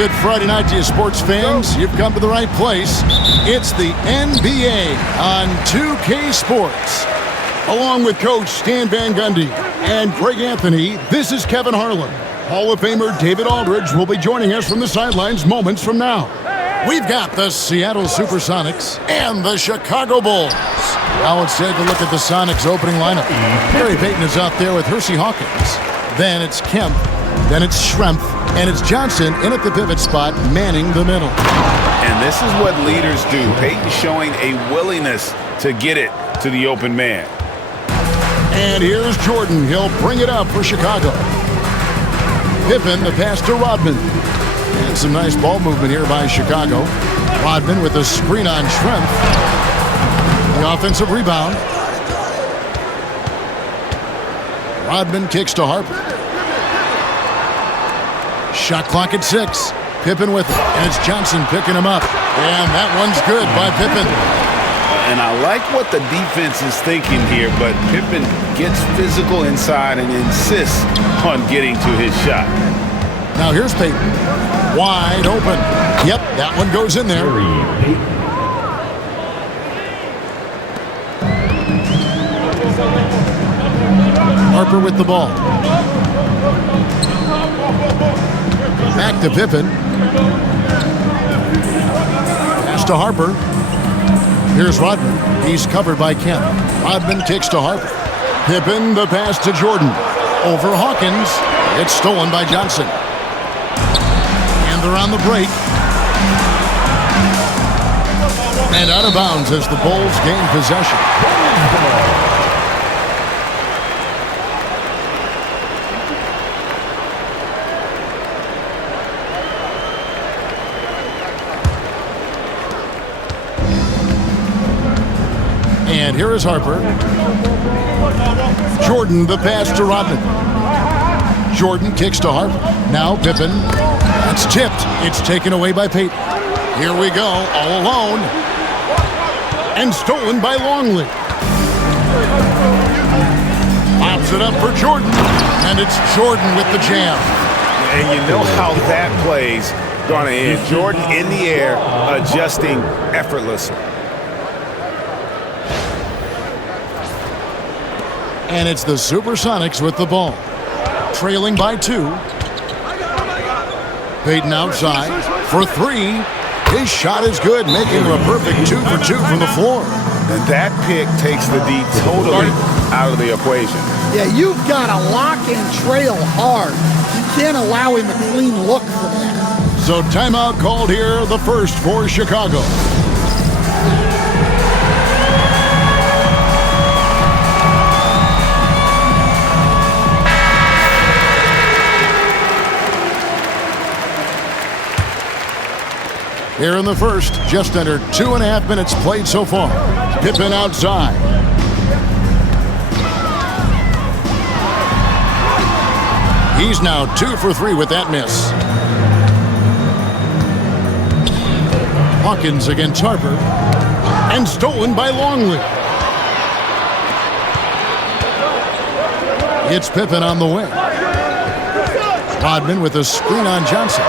Good Friday night to you sports fans. You've come to the right place. It's the NBA on 2K Sports. Along with Coach Stan Van Gundy and Greg Anthony, this is Kevin Harlan. Hall of Famer David Aldridge will be joining us from the sidelines moments from now. We've got the Seattle SuperSonics and the Chicago Bulls. Now it's time to look at the Sonics opening lineup. Gary Payton is out there with Hersey Hawkins. Then it's Kemp. Then it's Schrempf. And it's Johnson in at the pivot spot, manning the middle. And this is what leaders do. Payton showing a willingness to get it to the open man. And here's Jordan. He'll bring it up for Chicago. Pippen, the pass to Rodman. And some nice ball movement here by Chicago. Rodman with a screen on Schrempf. The offensive rebound. Rodman kicks to Harper. Shot clock at 6. Pippen with it. And it's Johnson picking him up. And that one's good by Pippen. And I like what the defense is thinking here, but Pippen gets physical inside and insists on getting to his shot. Now here's Payton. Wide open. Yep, that one goes in there. Harper with the ball. Back to Pippen. Pass to Harper. Here's Rodman. He's covered by Kemp. Rodman kicks to Harper. Pippen, the pass to Jordan. Over Hawkins. It's stolen by Johnson. And they're on the break. And out of bounds as the Bulls gain possession. And here is Harper. Jordan, the pass to Rodman. Jordan kicks to Harper. Now Pippen. That's tipped. It's taken away by Payton. Here we go, all alone. And stolen by Longley. Pops it up for Jordan. And it's Jordan with the jam. And you know how that plays gonna end. Jordan in the air, adjusting effortlessly. And it's the SuperSonics with the ball. Trailing by 2. Payton outside for 3. His shot is good, making him a perfect 2 for 2 from the floor. And that pick takes the D totally out of the equation. Yeah, you've got to lock and trail hard. You can't allow him a clean look from that. So timeout called here, the first for Chicago. Here in the first, just under 2.5 minutes played so far. Pippen outside. He's now 2 for 3 with that miss. Hawkins against Harper. And stolen by Longley. It's Pippen on the wing. Rodman with a screen on Johnson.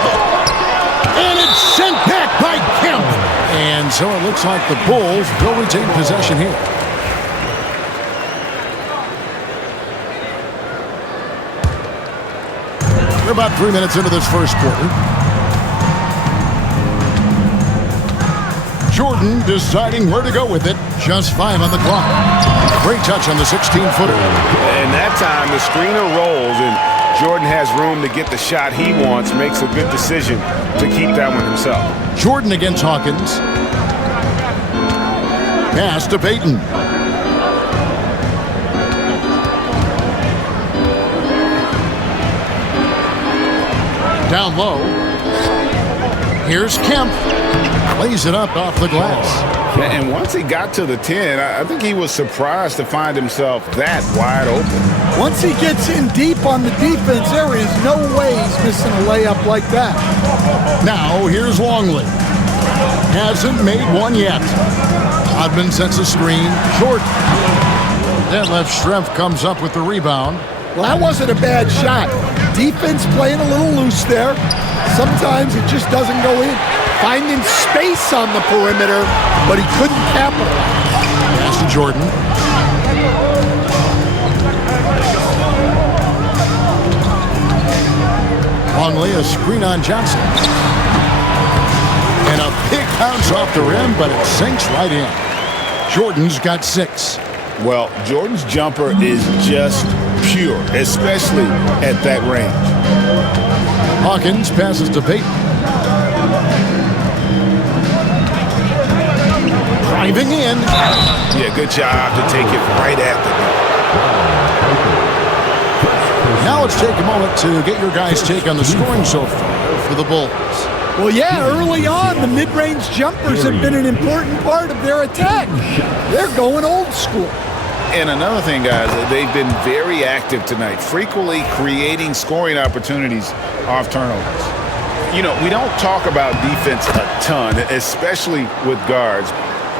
And it's sent back by Kemp. And so it looks like the Bulls will retain possession here. We're about 3 minutes into this first quarter. Jordan deciding where to go with it. Just 5 on the clock. Great touch on the 16-footer. And that time, the screener rolls, and Jordan has room to get the shot he wants, makes a good decision to keep that one himself. Jordan against Hawkins. Pass to Peyton. Down low. Here's Kemp. Plays it up off the glass. And once he got to the 10, I think he was surprised to find himself that wide open. Once he gets in deep on the defense, there is no way he's missing a layup like that. Now here's Longley. Hasn't made one yet. Hodman sets a screen. Short. That left strength comes up with the rebound. Well, that wasn't a bad shot. Defense playing a little loose there. Sometimes it just doesn't go in. Finding space on the perimeter, but he couldn't capitalize. Pass to Jordan. Longley, a screen on Johnson. And a big bounce off the rim, but it sinks right in. Jordan's got 6. Well, Jordan's jumper is just pure, especially at that range. Hawkins passes to Peyton. Driving in. Yeah, good job to take it right at the net. Now let's take a moment to get your guys' take on the scoring so far for the Bulls. Well, yeah, early on, the mid-range jumpers have been an important part of their attack. They're going old school. And another thing, guys, they've been very active tonight, frequently creating scoring opportunities off turnovers. You know, we don't talk about defense a ton, especially with guards.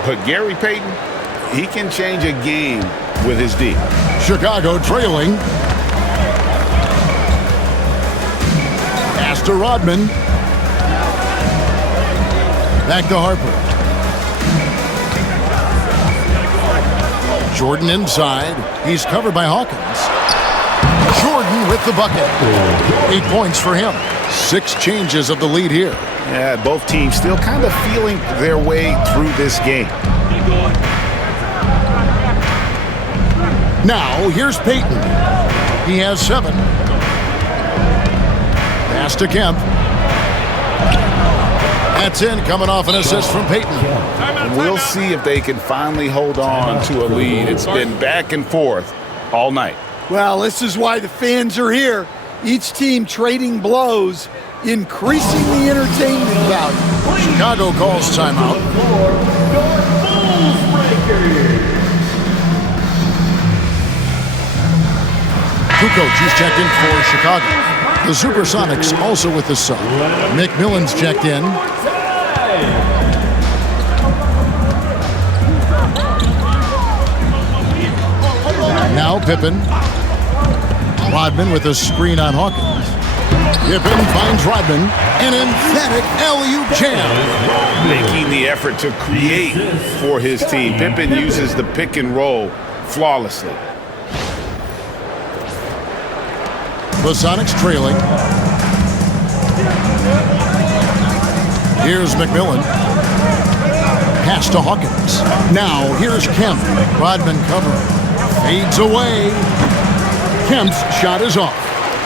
But Gary Payton, he can change a game with his D. Chicago trailing. Pass to Rodman. Back to Harper. Jordan inside. He's covered by Hawkins. Jordan with the bucket. 8 points for him. 6 changes of the lead here. Yeah, both teams still kind of feeling their way through this game. Now, here's Peyton. He has 7. Pass to Kemp. That's in, coming off an assist from Peyton. We'll see if they can finally hold on to a lead. It's been back and forth all night. Well, this is why the fans are here. Each team trading blows, increasing the entertainment value. Chicago calls timeout. Kukoc, he's checked in for Chicago. The SuperSonics also with the sub. McMillan's checked in. Now Pippen. Rodman with a screen on Hawkins. Pippen finds Rodman. An emphatic alley-oop jam. Making the effort to create for his team. Pippen uses the pick and roll flawlessly. The Sonics trailing. Here's McMillan. Pass to Hawkins. Now here's Kemp. Rodman covering. Fades away. Kemp's shot is off.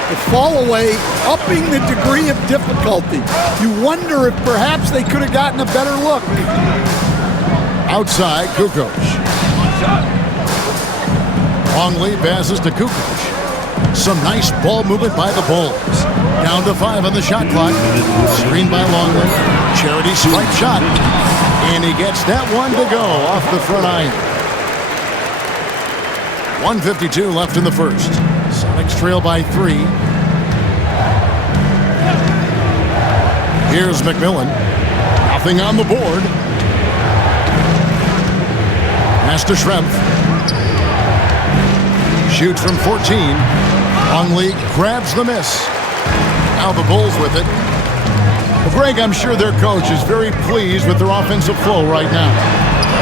The fall away, upping the degree of difficulty. You wonder if perhaps they could have gotten a better look. Outside, Kukoc. Longley passes to Kukoc. Some nice ball movement by the Bulls. Down to 5 on the shot clock. Screened by Longley. Charity stripe shot. And he gets that one to go off the front iron. 1:52 left in the first. Sonics trail by 3. Here's McMillan. Nothing on the board. Pass to Schrempf. Shoots from 14. Longley grabs the miss. Now the Bulls with it. Well, Greg, I'm sure their coach is very pleased with their offensive flow right now.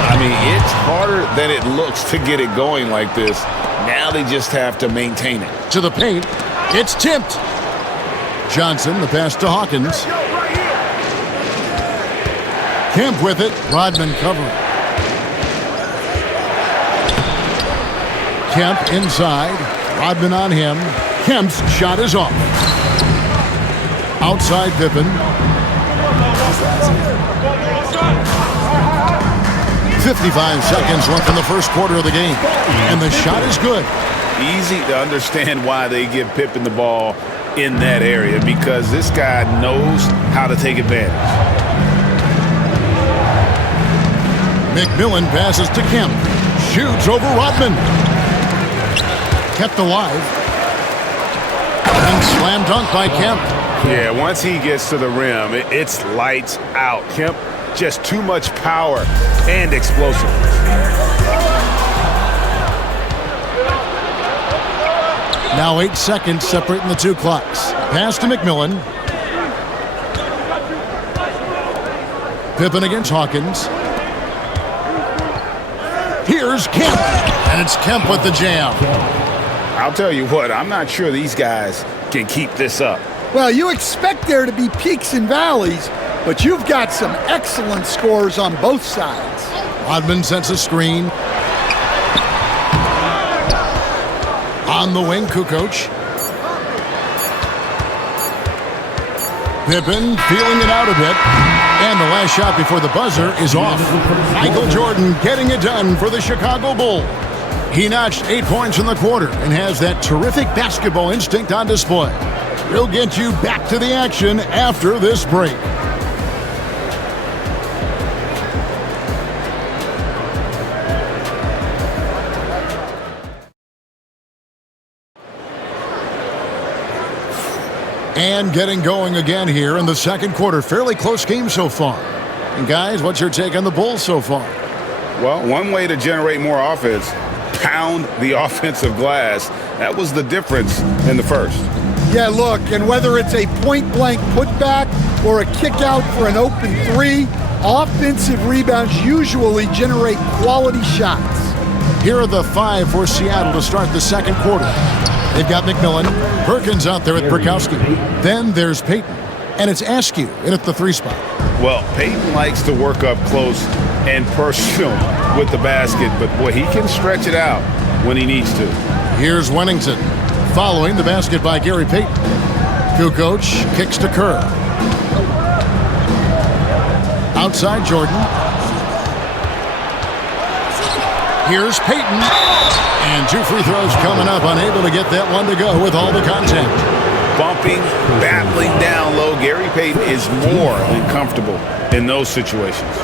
I mean, it's harder than it looks to get it going like this. Now they just have to maintain it. To the paint. It's tipped. Johnson, the pass to Hawkins. Kemp with it. Rodman covering. Kemp inside. Rodman on him. Kemp's shot is off. Outside Pippen. 55 seconds left in the first quarter of the game. And the shot is good. Easy to understand why they give Pippen the ball in that area, because this guy knows how to take advantage. McMillan passes to Kemp. Shoots over Rodman. Kept alive. And slam dunk by Kemp. Yeah, once he gets to the rim, it's lights out. Kemp, just too much power and explosiveness. Now 8 seconds separating the two clocks. Pass to McMillan. Pippen against Hawkins. Here's Kemp. And it's Kemp with the jam. I'll tell you what, I'm not sure these guys can keep this up. Well, you expect there to be peaks and valleys, but you've got some excellent scores on both sides. Rodman sets a screen. On the wing, Kukoc. Pippen feeling it out a bit. And the last shot before the buzzer is off. Michael Jordan getting it done for the Chicago Bulls. He notched 8 points in the quarter and has that terrific basketball instinct on display. He'll get you back to the action after this break. And getting going again here in the second quarter. Fairly close game so far. And guys, what's your take on the Bulls so far? Well, one way to generate more offense, pound the offensive glass. That was the difference in the first. Yeah, look, and whether it's a point-blank putback or a kick out for an open three, offensive rebounds usually generate quality shots. Here are the 5 for Seattle to start the second quarter. They've got McMillan, Perkins out there at Burkowski. Then there's Payton, and it's Askew in at the 3 spot. Well, Payton likes to work up close and personal with the basket, but boy, he can stretch it out when he needs to. Here's Wennington, following the basket by Gary Payton. Kukoc kicks to Kerr. Outside Jordan. Here's Payton. And 2 free throws coming up, unable to get that one to go with all the contact. Bumping, battling down low. Gary Payton is more than comfortable in those situations.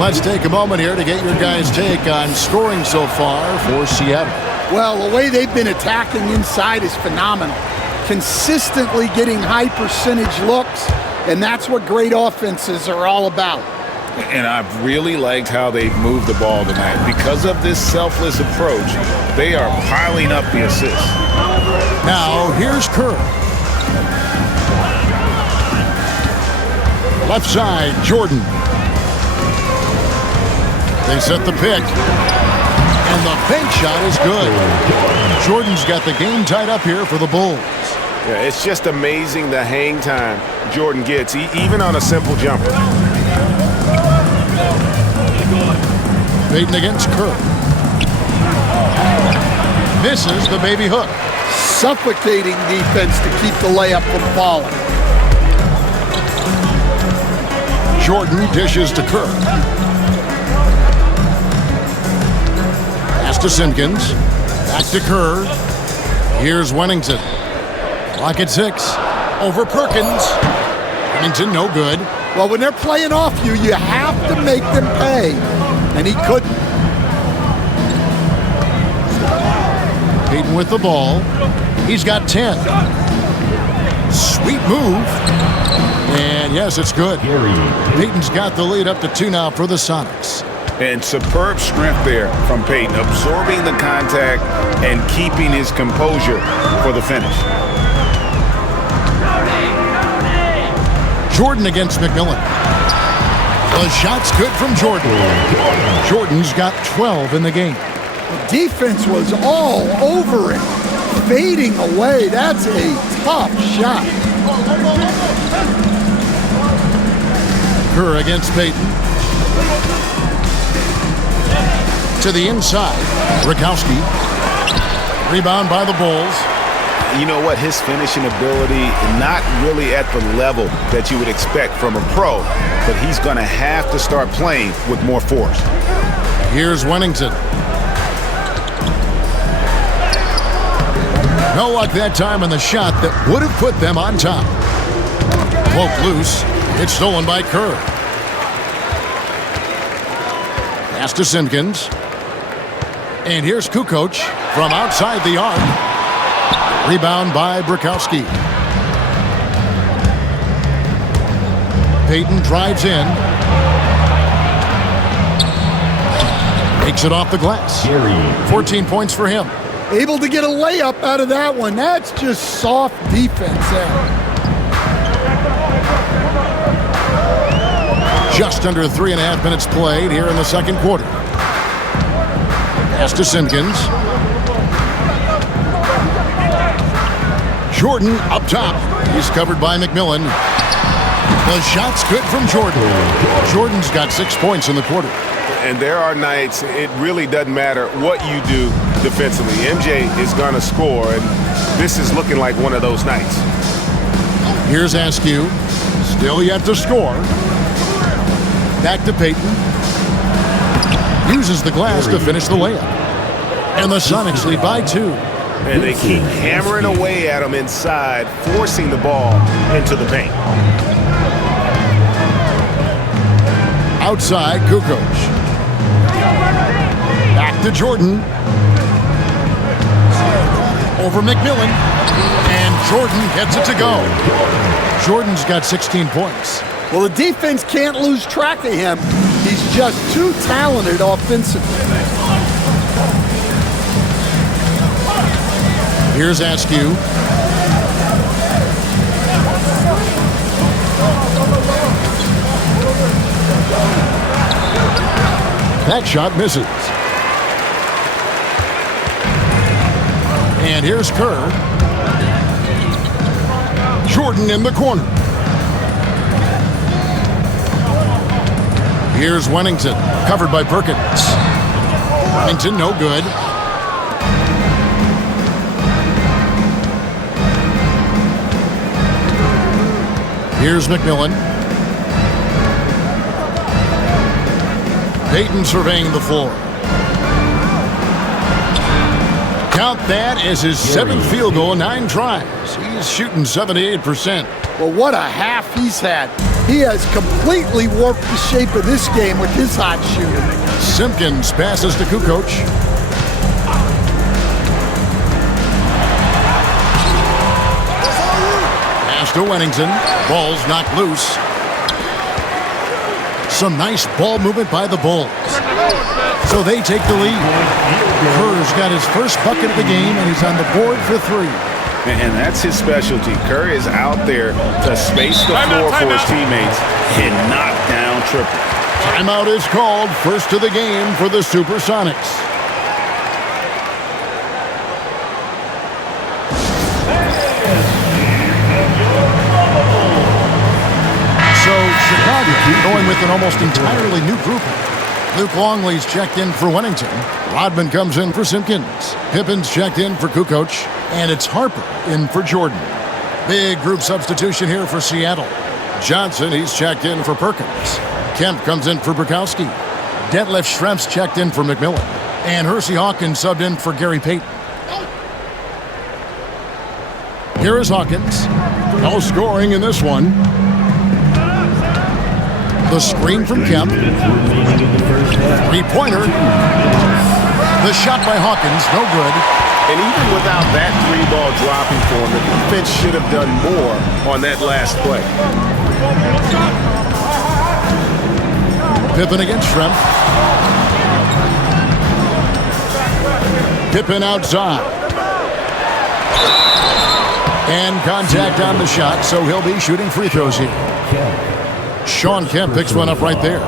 Let's take a moment here to get your guys' take on scoring so far for Seattle. Well, the way they've been attacking inside is phenomenal. Consistently getting high percentage looks, and that's what great offenses are all about. And I've really liked how they've moved the ball tonight. Because of this selfless approach, they are piling up the assists. Now, here's Kerr. Left side, Jordan. They set the pick. And the bank shot is good. Jordan's got the game tied up here for the Bulls. Yeah, it's just amazing the hang time Jordan gets, even on a simple jumper. Payton against Kerr. Misses the baby hook. Suffocating defense to keep the layup from falling. Jordan dishes to Kerr. Pass to Simpkins. Back to Kerr. Here's Wennington. Clock at 6. Over Perkins. Wennington no good. Well, when they're playing off you, you have to make them pay. And he couldn't. Payton with the ball. He's got 10. Sweet move. And yes, it's good. Payton's got the lead up to 2 now for the Sonics. And superb strength there from Payton, absorbing the contact and keeping his composure for the finish. Jordan against McMillan. The shot's good from Jordan. Jordan's got 12 in the game. The defense was all over it, fading away. That's a tough shot. Kerr against Payton. To the inside. Rakowski. Rebound by the Bulls. You know what? His finishing ability, not really at the level that you would expect from a pro, but he's going to have to start playing with more force. Here's Wennington. No luck that time on the shot that would have put them on top. Poke loose. It's stolen by Kerr. Pass to Simpkins. And here's Kukoc from outside the arc. Rebound by Brakowski. Payton drives in. Takes it off the glass. 14 points for him. Able to get a layup out of that one. That's just soft defense there. Just under 3.5 minutes played here in the second quarter. Pass to Simpkins. Jordan up top. He's covered by McMillan. The shot's good from Jordan. Jordan's got 6 points in the quarter. And there are nights it really doesn't matter what you do defensively. MJ is going to score, and this is looking like one of those nights. Here's Askew. Still yet to score. Back to Payton. Uses the glass to finish the layup. And the Sonics lead by 2. And they keep hammering away at him inside, forcing the ball into the paint. Outside, Kukoc. Back to Jordan. Over McMillan. And Jordan gets it to go. Jordan's got 16 points. Well, the defense can't lose track of him. He's just too talented offensively. Here's Askew. That shot misses. And here's Kerr. Jordan in the corner. Here's Wennington, covered by Perkins. Wennington, no good. Here's McMillan. Payton surveying the floor. Count that as his 7th field goal in 9 tries. He's shooting 78%. Well, what a half he's had. He has completely warped the shape of this game with his hot shooting. Simpkins passes to Kukoc. Pass to Wennington. Ball's knocked loose. Some nice ball movement by the Bulls. So they take the lead. Kerr's got his first bucket of the game, and he's on the board for 3. And that's his specialty. Kerr is out there to space the floor for his teammates and knock down triple. Timeout is called. First to the game for the SuperSonics. So Chicago going with an almost entirely new grouping. Luke Longley's checked in for Wennington. Rodman comes in for Simpkins. Pippin's checked in for Kukoc. And it's Harper in for Jordan. Big group substitution here for Seattle. Johnson, he's checked in for Perkins. Kemp comes in for Brakowski. Detlef Schrempf's checked in for McMillan. And Hersey Hawkins subbed in for Gary Payton. Here is Hawkins. No scoring in this one. The screen from Kemp. Three-pointer. The shot by Hawkins, no good. And even without that 3-ball dropping for him, the defense should have done more on that last play. Pippen against Schrempf. Pippen outside. And contact on the shot, so he'll be shooting free throws here. Sean Kemp picks one up right there.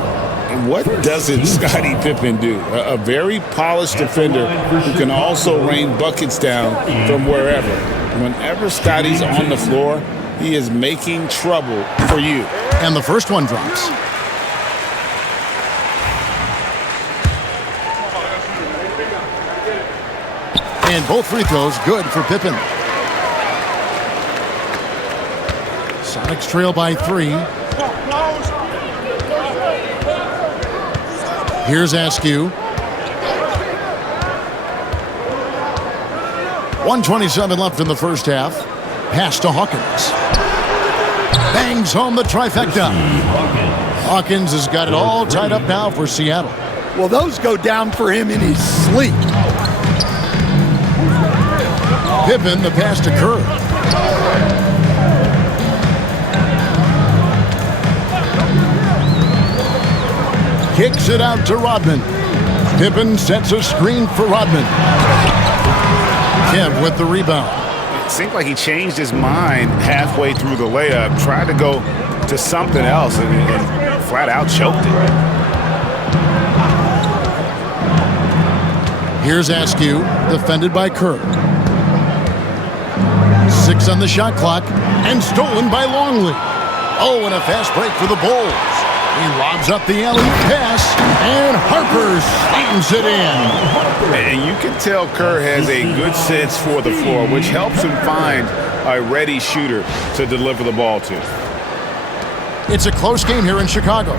And what doesn't Scottie Pippen do? A very polished defender who can also rain buckets down from wherever. Whenever Scottie's on the floor, He is making trouble for you. And the first one drops. And both free throws good for Pippen. Sonics trail by 3. Here's Askew. 1:27 left in the first half. Pass to Hawkins. Bangs home the trifecta. Hawkins has got it all tied up now for Seattle. Well, those go down for him in his sleep. Pippen, the pass to Kerr. Kicks it out to Rodman. Pippen sets a screen for Rodman. Kev with the rebound. It seemed like he changed his mind halfway through the layup, tried to go to something else, and flat out choked it. Here's Askew, defended by Kerr. 6 on the shot clock, and stolen by Longley. Oh, and a fast break for the Bulls. He lobs up the alley-oop pass, and Harper slams it in. And you can tell Kerr has a good sense for the floor, which helps him find a ready shooter to deliver the ball to. It's a close game here in Chicago.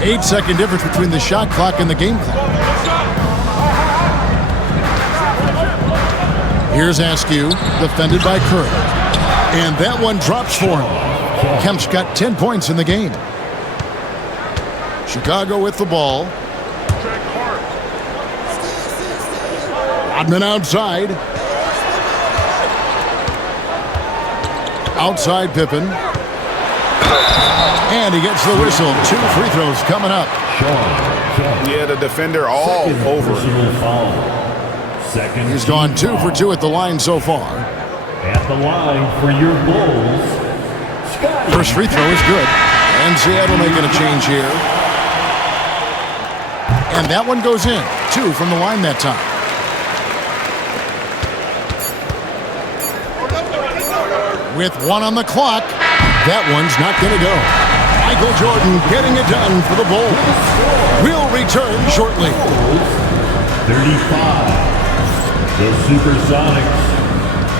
8-second difference between the shot clock and the game clock. Here's Askew, defended by Kerr. And that one drops for him. Kemp's got 10 points in the game. Chicago with the ball. Rodman outside. Outside Pippen. And he gets the whistle. 2 free throws coming up. Yeah, the defender all over. He's gone 2 for 2 at the line so far. At the line for your Bulls. First free throw is good. And Seattle making a change here. And that one goes in. 2 from the line that time. With 1 on the clock, that one's not going to go. Michael Jordan getting it done for the Bulls. We'll return shortly. 35. The SuperSonics.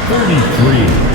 33.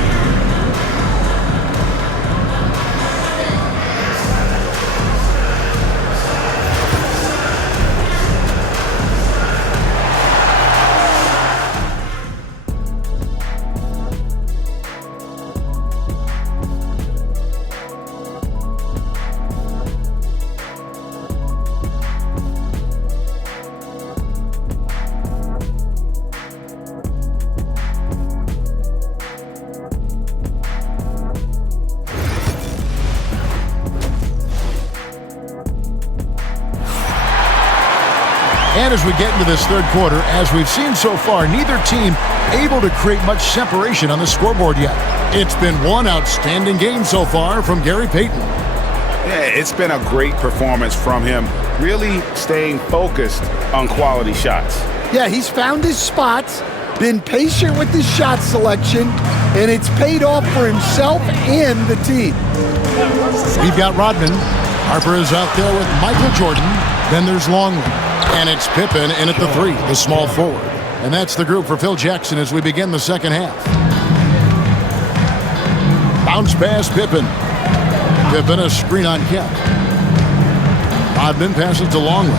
And as we get into this third quarter, as we've seen so far, neither team able to create much separation on the scoreboard yet. It's been one outstanding game so far from Gary Payton. Yeah, it's been a great performance from him, really staying focused on quality shots. Yeah, he's found his spots, been patient with his shot selection, and it's paid off for himself and the team. We've got Rodman. Harper is out there with Michael Jordan. Then there's Longley. And it's Pippen in at the 3, the small forward. And that's the group for Phil Jackson as we begin the second half. Bounce pass, Pippen. Pippen a screen on Kemp. Rodman passes to Longley.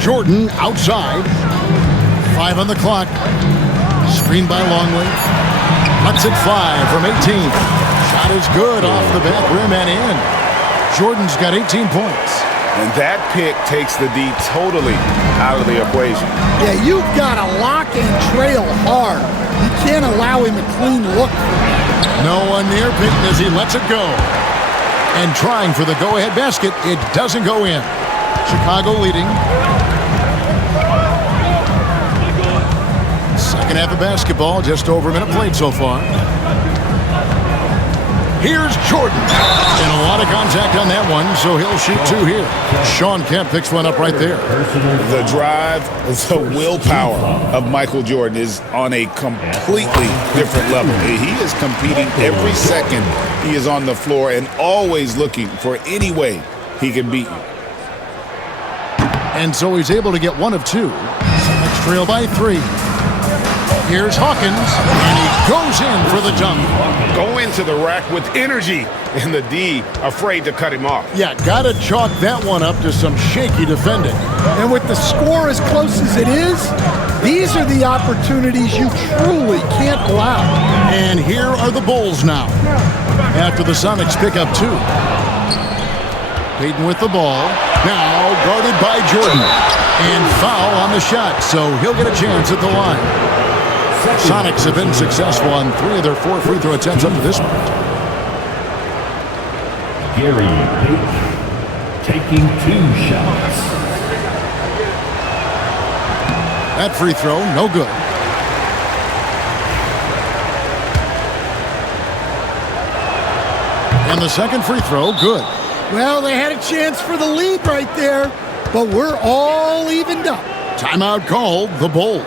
Jordan outside. 5 on the clock. Screen by Longley. Lets it fly from 18. Shot is good off the back rim and in. Jordan's got 18 points. And that pick takes the D totally out of the equation. Yeah, you've got to lock and trail hard. You can't allow him a clean look. No one near Payton as he lets it go. And trying for the go-ahead basket, it doesn't go in. Chicago leading. Second half of basketball, just over a minute played so far. Here's Jordan. And a lot of contact on that one, so he'll shoot 2 here. Sean Kemp picks one up right there. The drive, the willpower of Michael Jordan is on a completely different level. He is competing every second he is on the floor and always looking for any way he can beat you. And so he's able to get 1 of 2. Sonics trail by 3. Here's Hawkins, and he goes in for the dunk. Go into the rack with energy, and the D afraid to cut him off. Yeah, gotta chalk that one up to some shaky defending. And with the score as close as it is, these are the opportunities you truly can't allow. And here are the Bulls now, after the Sonics pick up 2. Payton with the ball, now guarded by Jordan. And foul on the shot, so he'll get a chance at the line. Sonics have been successful on 3 of their 4 free throw attempts up to this point. Gary Payton taking 2 shots. That free throw, no good. And the second free throw, good. Well, they had a chance for the lead right there, but we're all evened up. Timeout called, the Bulls.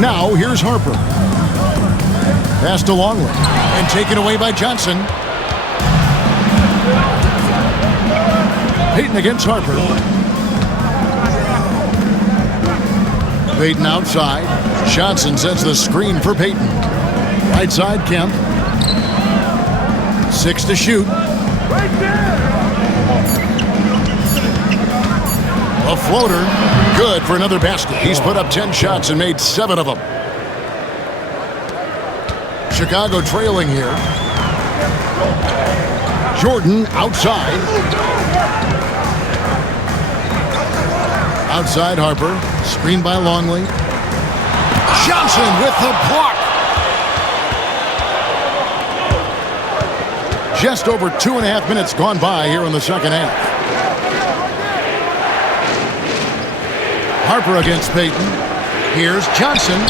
Now, here's Harper. Pass to Longley. And taken away by Johnson. Payton against Harper. Payton outside. Johnson sets the screen for Payton. Right side, Kemp. 6 to shoot. A floater, good for another basket. He's put up 10 shots and made 7 of them. Chicago trailing here. Jordan outside. Outside Harper, screened by Longley. Johnson with the block. Just over 2.5 minutes gone by here in the second half. Harper against Payton. Here's Johnson.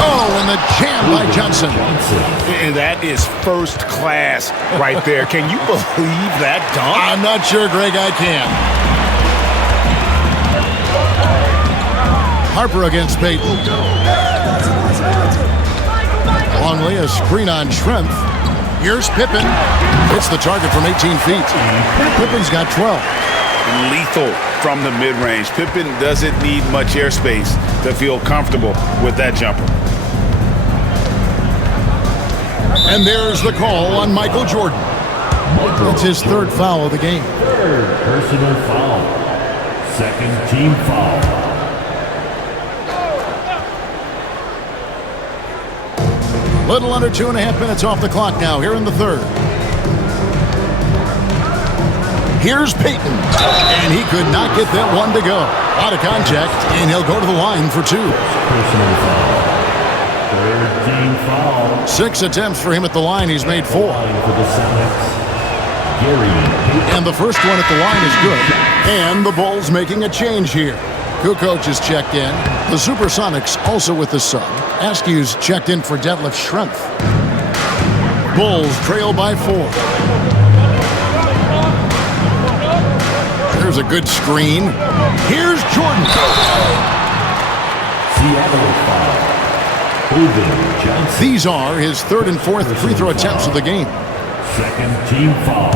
Oh, and the jam by Johnson. And that is first class right there. Can you believe that dunk? I'm not sure, Greg, I can. Harper against Payton. Longley, a screen on Schrempf. Here's Pippen. Hits the target from 18 feet. Pippen's got 12. Lethal from the mid-range. Pippen doesn't need much airspace to feel comfortable with that jumper. And there's the call on Michael Jordan. That's his 3rd foul of the game. 3rd personal foul. 2nd team foul. Little under 2.5 minutes off the clock now here in the 3rd. Here's Payton, and he could not get that one to go. Out of contact, and he'll go to the line for 2. Personal foul. 3rd team foul. 6 attempts for him at the line. He's made 4. Line for the Sonics. Gary Payton. And the first one at the line is good. And the Bulls making a change here. Kukoc is checked in. The SuperSonics also with the sub. Askew's checked in for Detlef Schrempf. Bulls trail by 4. There's a good screen. Here's Jordan. Seattle foul. Johnson. These are his 3rd and 4th free throw attempts of the game. 2nd team foul.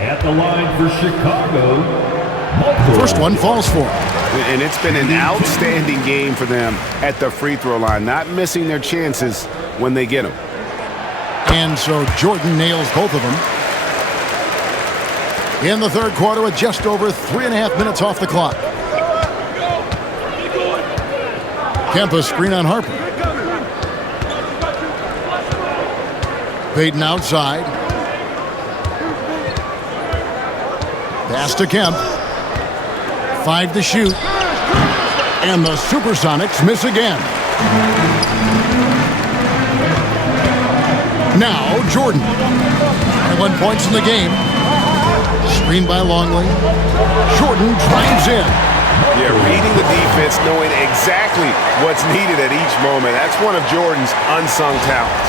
At the line for Chicago. First one falls for him. And it's been an outstanding game for them at the free throw line, not missing their chances when they get them. And so Jordan nails both of them. In the 3rd quarter with just over 3.5 minutes off the clock. Kemp a screen on Harper. Payton outside. Pass to Kemp. 5 to shoot. And the SuperSonics miss again. Now Jordan. 21 points in the game. Screen by Longley. Jordan drives in. Yeah, reading the defense, knowing exactly what's needed at each moment. That's one of Jordan's unsung talents.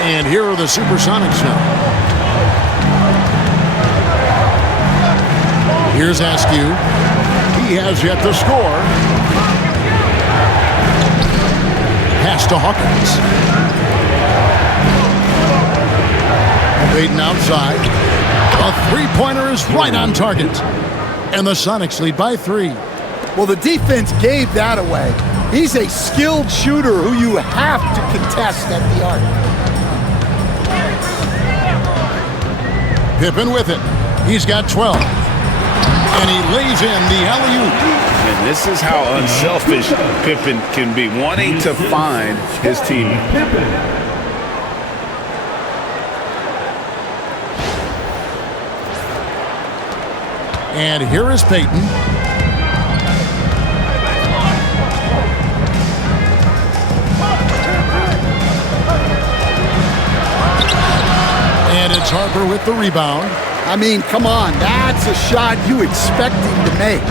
And here are the SuperSonics now. Here's Askew. He has yet to score. Pass to Hawkins. Payton outside. A three-pointer is right on target. And the Sonics lead by 3. Well, the defense gave that away. He's a skilled shooter who you have to contest at the arc. Pippen with it. He's got 12. And he lays in the alley-oop. And this is how unselfish Pippen can be, wanting to find his team. And here is Payton. And it's Harper with the rebound. I mean, come on, that's a shot you expect him to make.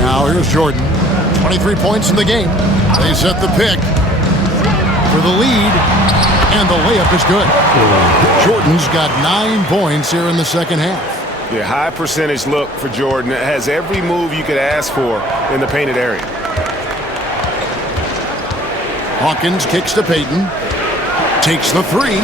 Now here's Jordan. 23 points in the game. They set the pick for the lead. And the layup is good. Jordan's got 9 points here in the second half. Yeah, high percentage look for Jordan. It has every move you could ask for in the painted area. Hawkins kicks to Payton. Takes the 3.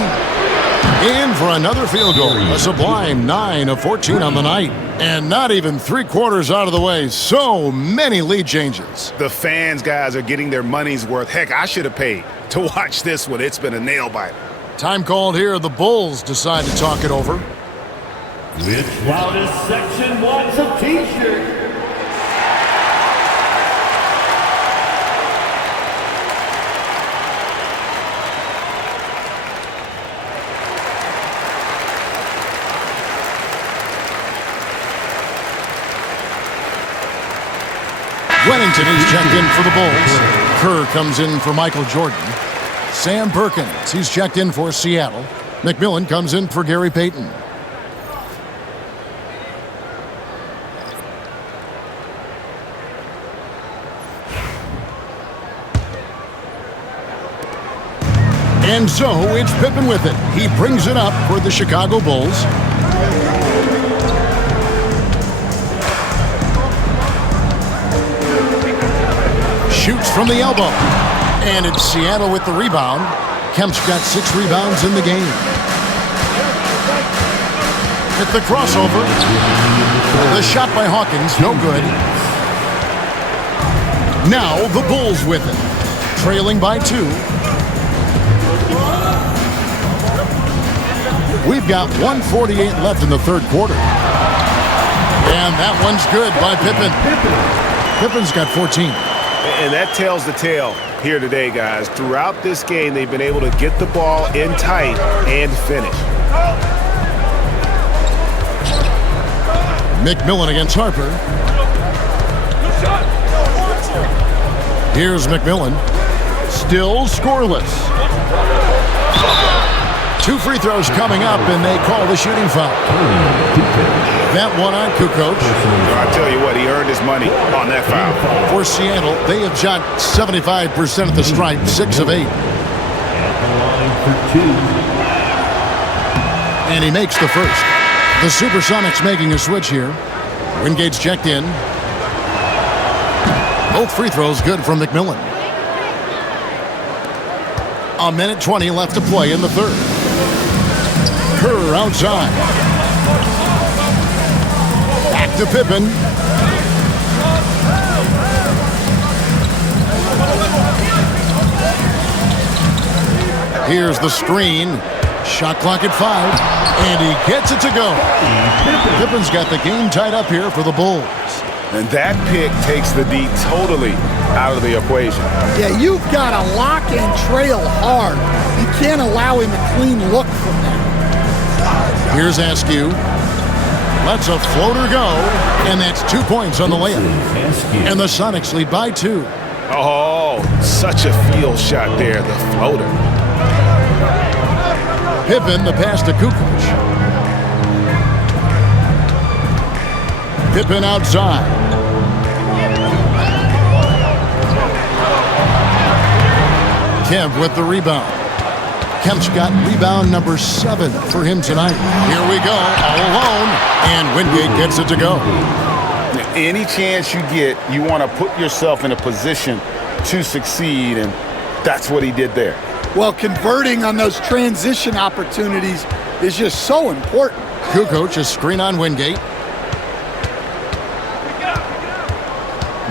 In for another field goal. A sublime 9 of 14 on the night. And not even 3/4 out of the way. So many lead changes. The fans, guys, are getting their money's worth. Heck, I should have paid to watch this one. It's been a nail-biter. Time called here. The Bulls decide to talk it over. Which loudest section wants a t-shirt? Wennington is checked in for the Bulls. Kerr comes in for Michael Jordan. Sam Perkins, he's checked in for Seattle. McMillan comes in for Gary Payton. And so it's Pippen with it. He brings it up for the Chicago Bulls. Shoots from the elbow. And it's Seattle with the rebound. Kemp's got 6 rebounds in the game. At the crossover. The shot by Hawkins, no good. Now the Bulls with it. Trailing by 2. We've got 1:48 left in the third quarter. And that one's good by Pippen. Pippen's got 14. And that tells the tale here today, guys. Throughout this game, they've been able to get the ball in tight and finish. McMillan against Harper. Here's McMillan. Still scoreless. 2 free throws coming up, and they call the shooting foul. That one on Kukoc. I tell you what, he earned his money on that foul. For Seattle, they have shot 75% at the stripe, 6 of 8. And he makes the first. The SuperSonics making a switch here. Wingate's checked in. Both free throws good from McMillan. 1:20 left to play in the third. Kerr outside. Back to Pippen. Here's the screen. Shot clock at 5. And he gets it to go. Pippen's got the game tied up here for the Bulls. And that pick takes the D totally out of the equation. Yeah, you've got to lock and trail hard. You can't allow him a clean look from that. Here's Askew. Lets a floater go, and that's 2 points on the layup. And the Sonics lead by 2. Oh, such a field shot there, the floater. Pippen, the pass to Kukoc. Pippen outside. Kemp with the rebound. Kemp's got rebound number 7 for him tonight. Here we go, all alone, and Wingate gets it to go. Any chance you get, you want to put yourself in a position to succeed, and that's what he did there. Well, converting on those transition opportunities is just so important. Kukoc, a screen on Wingate.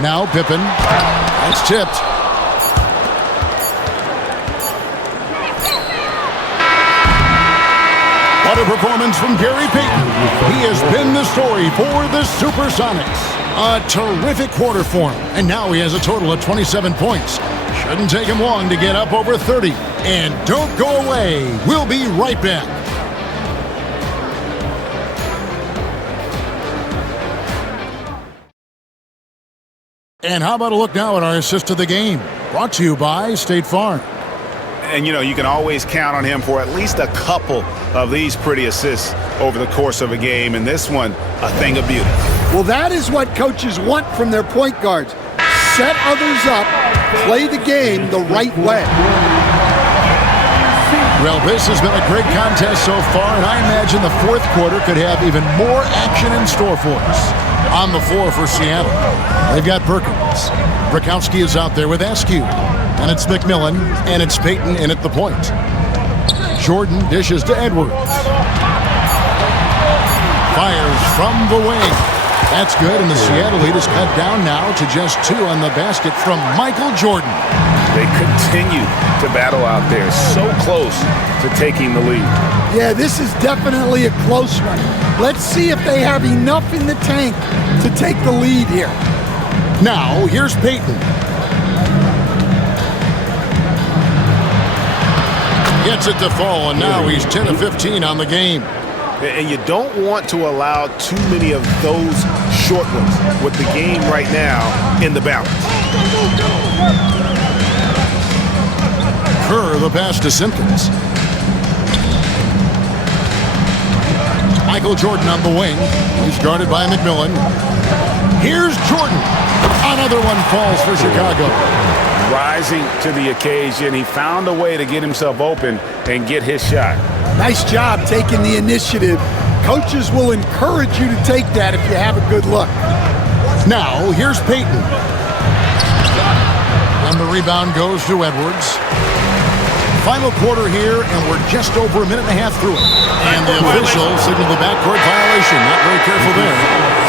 Now Pippen. That's tipped. What a performance from Gary Payton. He has been the story for the SuperSonics. A terrific quarter for him. And now he has a total of 27 points. Shouldn't take him long to get up over 30. And don't go away. We'll be right back. And how about a look now at our assist of the game? Brought to you by State Farm. And, you can always count on him for at least a couple of these pretty assists over the course of a game. And this one, a thing of beauty. Well, that is what coaches want from their point guards. Set others up, play the game the right way. Well, this has been a great contest so far, and I imagine the fourth quarter could have even more action in store for us. On the floor for Seattle, they've got Perkins. Brakowski is out there with Askew. And it's McMillan, and it's Payton in at the point. Jordan dishes to Edwards. Fires from the wing. That's good, and the Seattle lead is cut down now to just 2 on the basket from Michael Jordan. They continue to battle out there, so close to taking the lead. Yeah, this is definitely a close one. Let's see if they have enough in the tank to take the lead here. Now, here's Payton. Gets it to fall, and now he's 10 of 15 on the game. And you don't want to allow too many of those short ones with the game right now in the balance. Kerr, the pass to Simpkins. Michael Jordan on the wing. He's guarded by McMillan. Here's Jordan. Another one falls for Chicago. Rising to the occasion, he found a way to get himself open and get his shot. Nice job taking the initiative. Coaches will encourage you to take that if you have a good look. Now, here's Payton. And the rebound goes to Edwards. Final quarter here, and we're just over a minute and a half through it. And the official signaled the backcourt violation. Not very careful there.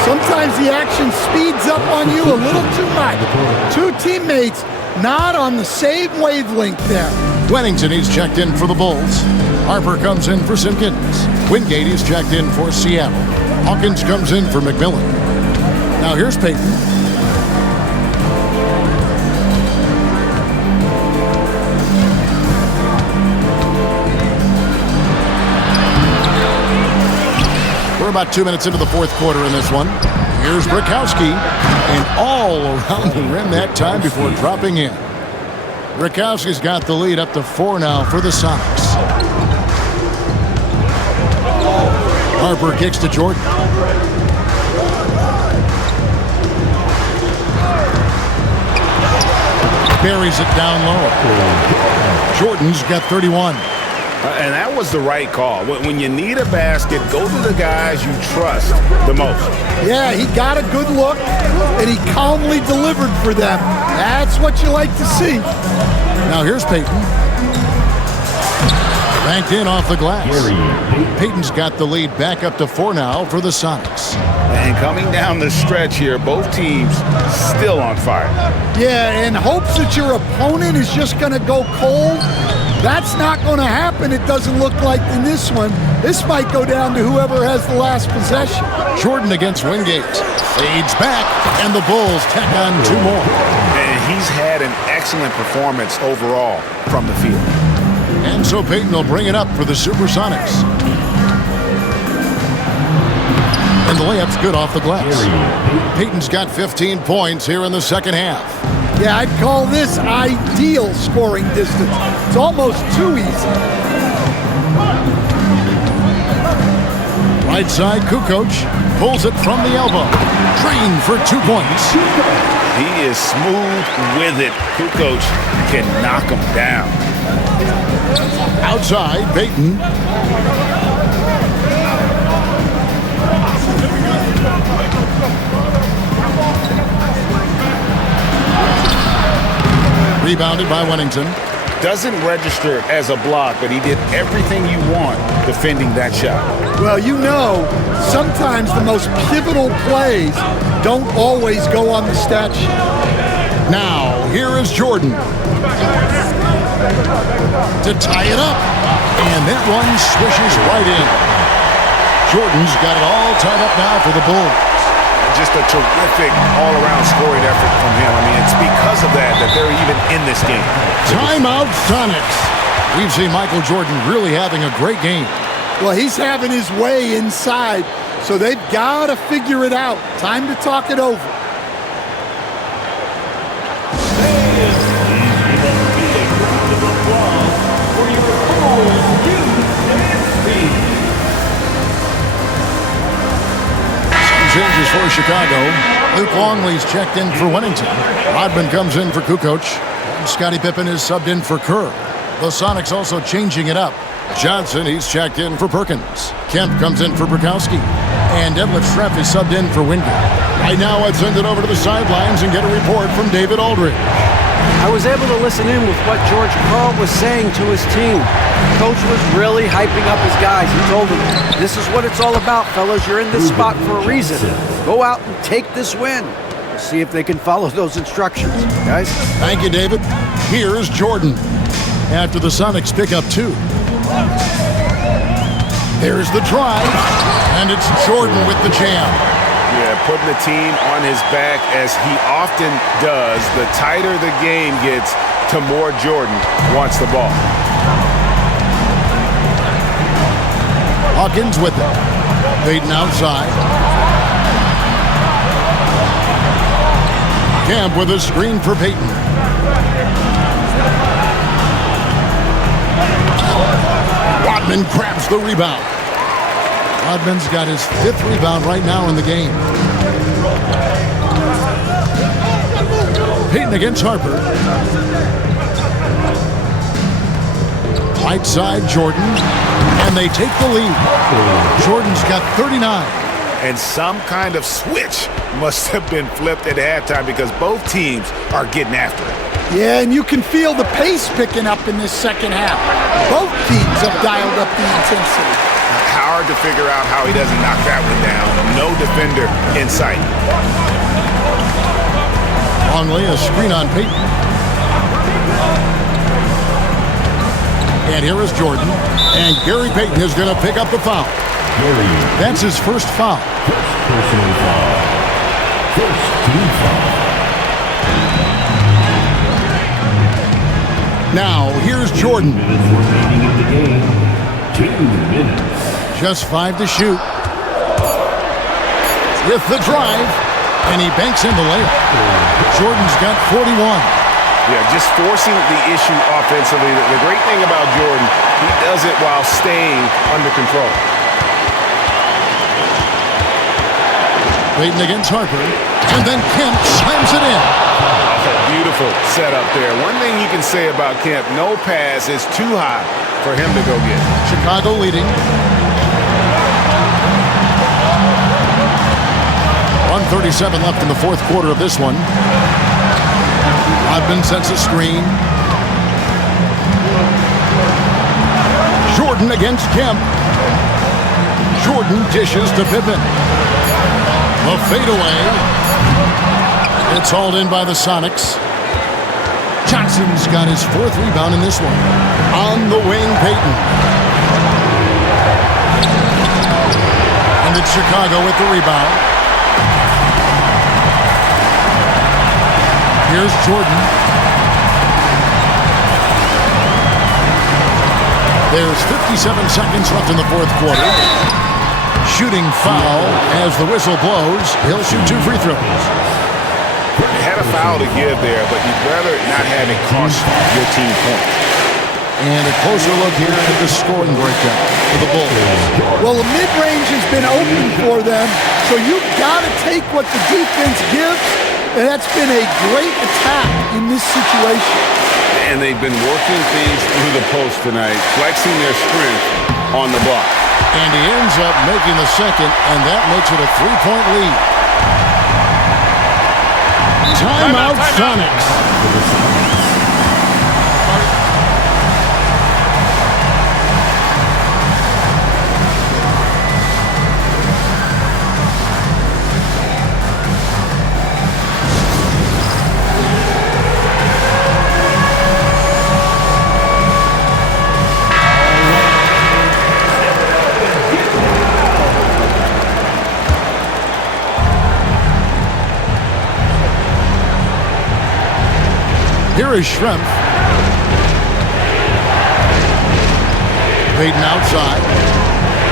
Sometimes the action speeds up on you a little too much. 2 teammates not on the same wavelength there. Wennington, he's checked in for the Bulls. Harper comes in for Simpkins. Wingate is checked in for Seattle. Hawkins comes in for McMillan. Now here's Payton. We're about 2 minutes into the fourth quarter in this one. Here's Brakowski, and all around the rim that time before dropping in. Brakowski's got the lead up to 4 now for the Sonics. Harper kicks to Jordan. Buries it down low. Jordan's got 31. And that was the right call. When you need a basket, go to the guys you trust the most. Yeah, he got a good look, and he calmly delivered for them. That's what you like to see. Now here's Payton. Banked in off the glass. Payton's got the lead back up to 4 now for the Sonics. And coming down the stretch here, both teams still on fire. Yeah, in hopes that your opponent is just going to go cold, That's not going to happen, it doesn't look like in this one. This might go down to whoever has the last possession. Jordan against Wingate. Fades back, and the Bulls tack on 2 more. And he's had an excellent performance overall from the field. And so Peyton will bring it up for the SuperSonics. And the layup's good off the glass. Peyton's got 15 points here in the second half. Yeah, I'd call this ideal scoring distance. It's almost too easy. Right side, Kukoc pulls it from the elbow. Drained for 2 points. He is smooth with it. Kukoc can knock him down. Outside, Peyton. Rebounded by Wennington. Doesn't register as a block, but he did everything you want defending that shot. Well, you know, sometimes the most pivotal plays don't always go on the stat sheet. Now, here is Jordan. To tie it up. And that one swishes right in. Jordan's got it all tied up now for the Bulls. Just a terrific all-around scoring effort from him. I mean, it's because of that they're even in this game. Timeout, Sonics. We've seen Michael Jordan really having a great game. Well, he's having his way inside, so they've got to figure it out. Time to talk it over. Changes for Chicago. Luke Longley's checked in for Wennington. Rodman comes in for Kukoc. Scottie Pippen is subbed in for Kerr. The Sonics also changing it up. Johnson, he's checked in for Perkins. Kemp comes in for Bukowski. And Detlef Schrempf is subbed in for Wingate. Right now, let's send it over to the sidelines and get a report from David Aldridge. I was able to listen in with what George Karl was saying to his team. Coach was really hyping up his guys. He told them, this is what it's all about, fellas. You're in this spot for a reason. Go out and take this win. We'll see if they can follow those instructions, guys. Thank you, David. Here's Jordan after the Sonics pick up 2. There's the drive, and it's Jordan with the jam. Yeah, putting the team on his back as he often does. The tighter the game gets, the more Jordan wants the ball. Hawkins with it. Peyton outside. Camp with a screen for Peyton. Rodman grabs the rebound. Rodman's got his 5th rebound right now in the game. Peyton against Harper. Right side, Jordan. And they take the lead. Jordan's got 39. And some kind of switch must have been flipped at halftime because both teams are getting after it. Yeah, and you can feel the pace picking up in this second half. Both teams have dialed up the intensity. Hard to figure out how he doesn't knock that one down. No defender in sight. Longley, a screen on Peyton. And here is Jordan. And Gary Payton is going to pick up the foul. That's his first foul. First personal foul. First team foul. Now, here's Jordan. 2 minutes remaining in the game. 2 minutes. Just 5 to shoot. With the drive, and he banks in the layup. Jordan's got 41. Yeah, just forcing the issue offensively. The great thing about Jordan, he does it while staying under control. Peyton against Harper, and then Kemp slams it in. Beautiful setup there. One thing you can say about Kemp, no pass is too high for him to go get. Chicago leading. 1:37 left in the 4th quarter of this one. Rodman sets a screen. Jordan against Kemp. Jordan dishes to Pippen. The fadeaway. It's hauled in by the Sonics. Johnson's got his 4th rebound in this one. On the wing, Peyton. And it's Chicago with the rebound. Here's Jordan. There's 57 seconds left in the 4th quarter. Shooting foul as the whistle blows. He'll shoot 2 free throws. Had a foul to give there, but you'd rather not have it cost your team points. And a closer look here at the scoring breakdown for the Bulls. Well, the mid-range has been open for them, so you've got to take what the defense gives, and that's been a great attack in this situation. And they've been working things through the post tonight, flexing their strength on the block. And he ends up making the second, and that makes it a 3-point lead. Timeout, Sonics. Here is Schrempf. Peyton outside.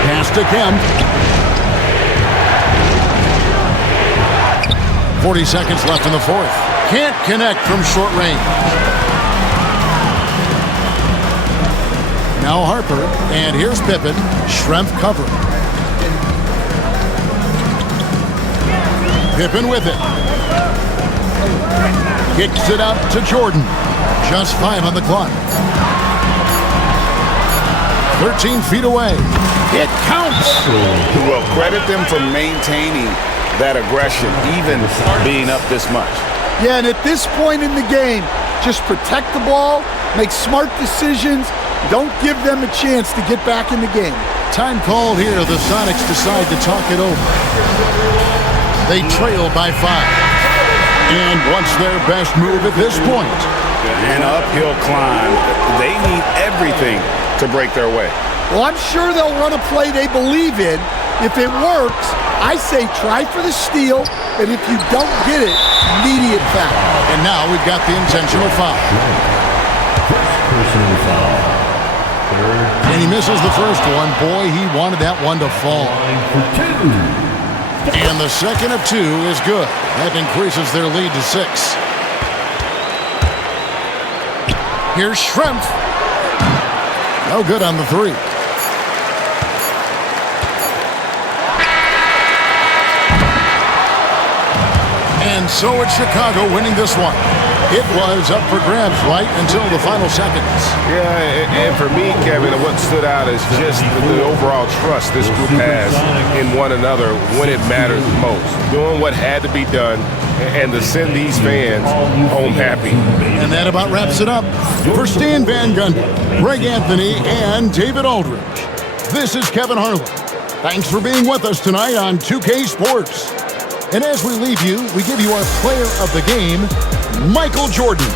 Pass to Kemp. 40 seconds left in the 4th. Can't connect from short range. Now Harper. And here's Pippen. Schrempf cover. Pippen with it. Kicks it up to Jordan. Just 5 on the clock. 13 feet away. It counts. Well, credit them for maintaining that aggression, even being up this much. Yeah, and at this point in the game, just protect the ball, make smart decisions, don't give them a chance to get back in the game. Time called here. The Sonics decide to talk it over. They trail by 5. And what's their best move at this point? An uphill climb. They need everything to break their way. Well, I'm sure they'll run a play they believe in. If it works, I say try for the steal, and if you don't get it, immediate foul. And now we've got the intentional foul. Personal foul. And he misses the first one. Boy, he wanted that one to fall. Line for 2. And the second of 2 is good. That increases their lead to 6. Here's Schrempf. No good on the 3. And so it's Chicago winning this one. It was up for grabs right until the final seconds. Yeah, and for me, Kevin, what stood out is just the overall trust this group has in one another when it matters most. Doing what had to be done and to send these fans home happy. And that about wraps it up. For Stan Van Gundy, Greg Anthony, and David Aldridge, this is Kevin Harlan. Thanks for being with us tonight on 2K Sports. And as we leave you, we give you our player of the game, Michael Jordan.